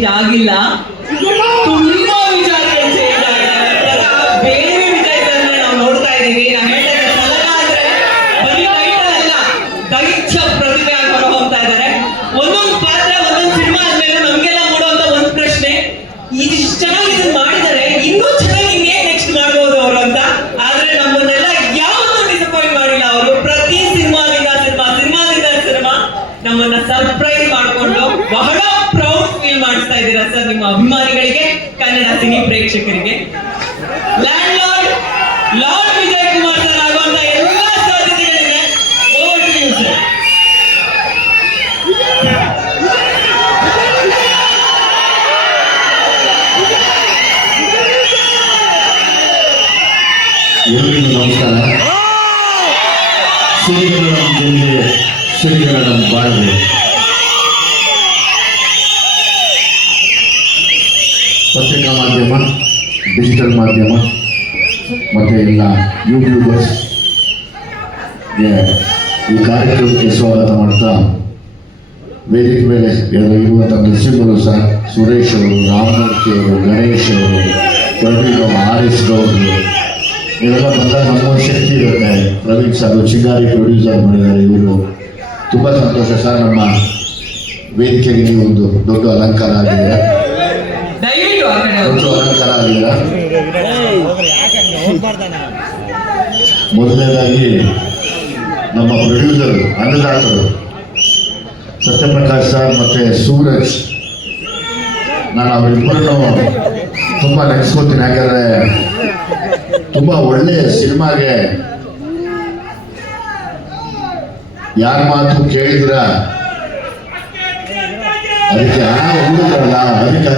Change ಆಗಿಲ್ಲ ಮಾಡಿಸ್ತಾ ಇದ್ದೀರಾ ಸರ್ ನಿಮ್ಮ ಅಭಿಮಾನಿಗಳಿಗೆ, ಕನ್ನಡ ಸಿನಿ ಪ್ರೇಕ್ಷಕರಿಗೆ? Landlord lord Vijay Kumar sir ಆಗುವಂತ ಎಲ್ಲಾ ಎಲ್ರಿಗೂ ನಮಸ್ಕಾರ. ಸಿರಿಗನ್ನಡಂ ಗೆಲ್ಲಿ ಪತ್ರಿಕಾ ಮಾಧ್ಯಮ, ಡಿಜಿಟಲ್ ಮಾಧ್ಯಮ, ಮತ್ತು ಎಲ್ಲ ಯೂಟ್ಯೂಬರ್ಸ್ ಈ ಕಾರ್ಯಕ್ರಮಕ್ಕೆ ಸ್ವಾಗತ ಮಾಡ್ತಾ ವೇದಿಕೆ ಮೇಲೆ ಇರುವಂಥ ನರಸಿಂಹರು ಸಹ, ಸುರೇಶ್ ಅವರು, ರಾಮಮೂರ್ತಿ ಅವರು, ಗಣೇಶ್ ಅವರು, ಪ್ರವೀಣ್ ಅವರು ಆರಿಸ್ ಅವರು. ಇವೆಲ್ಲ ಬಂದಾಗ ನಮ್ಮ ಶಕ್ತಿ ಇರುತ್ತೆ. ಪ್ರವೀಣ್ ಸರ್ ಚಿಂಗಾರಿ ಪ್ರೊಡ್ಯೂಸರ್ ಮಾಡಿದ್ದಾರೆ. ಇವರು ತುಂಬ ಸಂತೋಷ ಸರ್ ನಮ್ಮ ವೇದಿಕೆಗೆ ನೀವು ಒಂದು ದೊಡ್ಡ ಅಲಂಕಾರ ಆಗಿದ್ದೀರಾ ಮೊದಲನೇದಾಗಿ ನಮ್ಮ ಪ್ರೊಡ್ಯೂಸರ್ ಅನ್ನದಾತರು ಸತ್ಯಪ್ರಕಾಶ್ ಸರ್ ಮತ್ತು ಸೂರಜ್. ನಾನು ಅವರಿಬ್ಬರನ್ನು ತುಂಬ ನೆನೆಸ್ಕೊತೀನಿ ಯಾಕಂದರೆ ತುಂಬ ಒಳ್ಳೆಯ ಸಿನಿಮಾಗೆ ಯಾರ ಮಾತು ಕೇಳಿದ್ರ? ಅದಕ್ಕೆ ಹಣ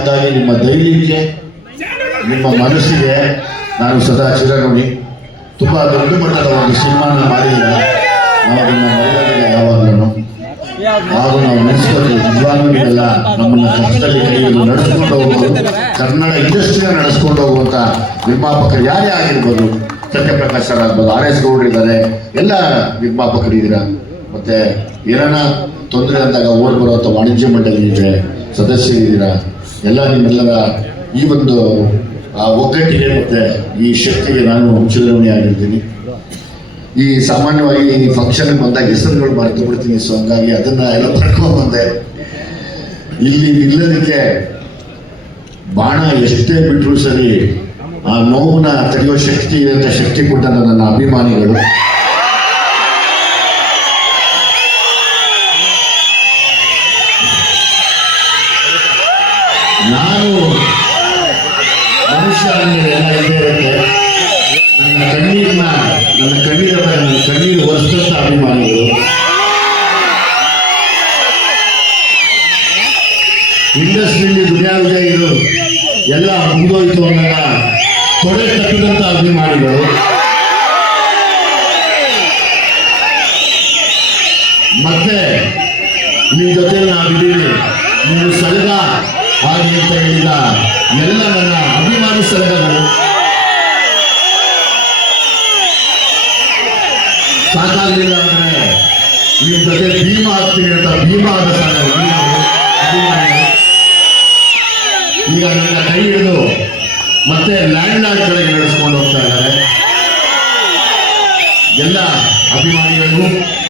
ಅಂದಾಗಿ ನಿಮ್ಮ ಧೈರ್ಯಕ್ಕೆ ನಿಮ್ಮ ಮನಸ್ಸಿಗೆ ನಾನು ಸದಾ ಚಿರಋಣಿ. ತುಂಬ ದೊಡ್ಡ ಮಟ್ಟದ ಒಂದು ಸಿನಿಮಾನ ಮಾಡಿಲ್ಲ ನಾವು ನಮ್ಮ ಯಾವಾಗಲೂ. ನಾವು ನಡೆಸ್ಕೊಂಡು ನಮ್ಮನ್ನ ಕಷ್ಟದಲ್ಲಿ ನಡೆಸ್ಕೊಂಡು ಹೋಗ್ಬೋದು ಕನ್ನಡ ಇಂಡಸ್ಟ್ರಿನ ನಡೆಸ್ಕೊಂಡು ಹೋಗುವಂಥ ನಿರ್ಮಾಪಕರು ಯಾರೇ ಆಗಿರ್ಬೋದು, ಸತ್ಯಪ್ರಕಾಶ್ ಸರ್ ಆಗ್ಬೋದು, ಆರ್ ಎಸ್ ಗೌಡ್ರು ಇದ್ದಾರೆ, ಎಲ್ಲ ನಿರ್ಮಾಪಕರು ಇದ್ದೀರಾ ಮತ್ತೆ ಏನಾರ ತೊಂದರೆ ಅಂದಾಗ ಓಡ್ ಬರುವಂಥ ವಾಣಿಜ್ಯ ಮಂಡಳಿ ಇದೆ ಸದಸ್ಯರಿದ್ದೀರಾ ಎಲ್ಲ ನಿಮ್ಮೆಲ್ಲರ ಈ ಒಂದು, ಆ, ಒಗ್ಗಟ್ಟಿಗೆ ಮತ್ತೆ ಈ ಶಕ್ತಿಗೆ ನಾನು ಚಿರಋಣಿ ಆಗಿರ್ತೀನಿ ಈ ಸಾಮಾನ್ಯವಾಗಿ ಈ ಫಂಕ್ಷನ್ ಬಂದಾಗ ಹೆಸರುಗಳು ಮರೆತು ಬಿಡ್ತೀನಿ ಸೊ ಹಂಗಾಗಿ ಅದನ್ನ ಎಲ್ಲ ಪಡ್ಕೊಂಡು ಬಂದೆ. ಇಲ್ಲಿ ನಿಲ್ಲೋದಕ್ಕೆ ಬಾಣ ಎಷ್ಟೇ ಬಿಟ್ಟರೂ ಸರಿ ಆ ನೋವನ್ನ ತೆಗೆಯೋ ಶಕ್ತಿ ಅಂತ ಶಕ್ತಿ ಕೊಟ್ಟ ನನ್ನ ಅಭಿಮಾನಿಗಳು. ನಾನು ಮನುಷ್ಯ ಅಂದರೆ ಎಲ್ಲ ಇದ್ದೇ ಇರುತ್ತೆ. ನನ್ನ ಕಣ್ಣೀರನ್ನ ನನ್ನ ಕಣ್ಣೀರ ನನ್ನ ಕಣ್ಣೀರು ವರ್ಷದಂತ ಅಭಿಮಾನಿಗಳು ಇಂಡಸ್ಟ್ರಿಯಲ್ಲಿ ದುನಿಯಾ ವಿಜಯ್ ಇದು ಎಲ್ಲ ಮುಗಿದೋಯ್ತು ಅಂದಾಗ ತೊಡೆ ತಪ್ಪಿದಂತ ಅಭಿಮಾನಿಗಳು ಮತ್ತೆ ನಿಮ್ಮ ಜೊತೆ ನಾವಿದ್ದೀವಿ. ನೀವು ಸಲಗ ಅಂತ ಹೇಳಿದ ಎಲ್ಲ ನನ್ನ ಅಭಿಮಾನಿ ಸಲಗಗಳು ಸಾಕಾಗಲಿಲ್ಲ ಅಂದ್ರೆ ನಿಮ್ಮ ಜೊತೆ ಭೀಮ ಆಗ್ತೀನಿ ಅಂತ ಭೀಮ ಆದ. ಈಗ ನನ್ನ ಕೈ ಹಿಡಿದು ಮತ್ತೆ ಲ್ಯಾಂಡ್ ಲಾರ್ಡ್ ಕಡೆಗೆ ನಡೆಸ್ಕೊಂಡು ಹೋಗ್ತಾ ಇದ್ದಾರೆ ಎಲ್ಲ ಅಭಿಮಾನಿಗಳಿಗೂ